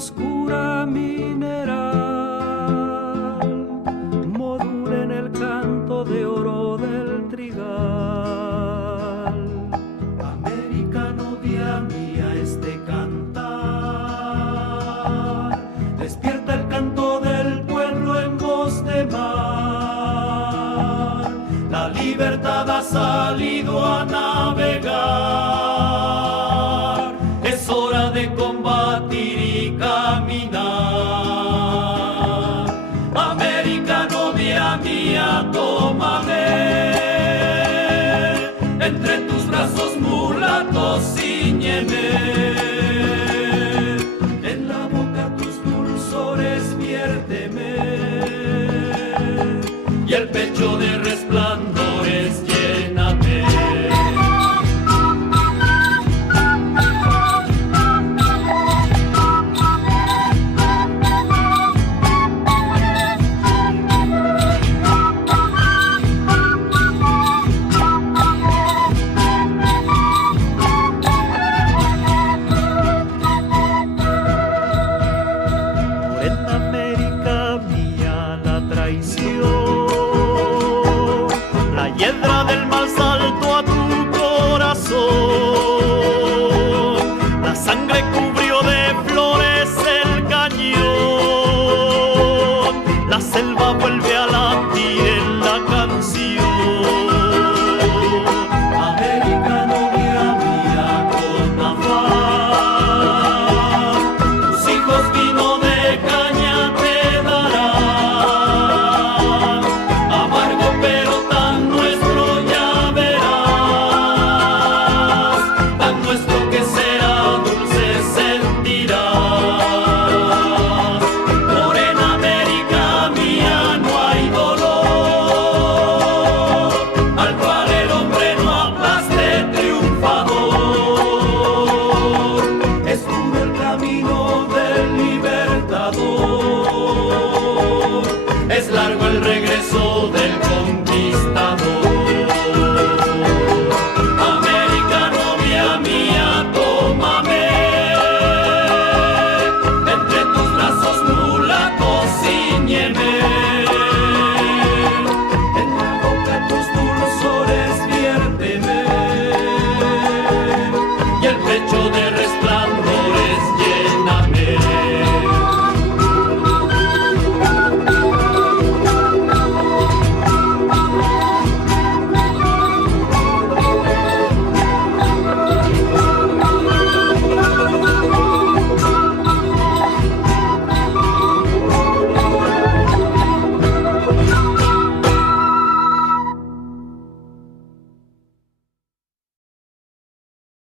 oscura mineral modulen el canto de oro del trigal. América, novia mía, este cantar despierta el canto del pueblo en voz de mar. La libertad ha salido a navegar, es hora de combatir y caminar. América, novia mía, tómame entre tus brazos mulatos, ciñeme en la boca tus dulzores, viérteme y el pecho de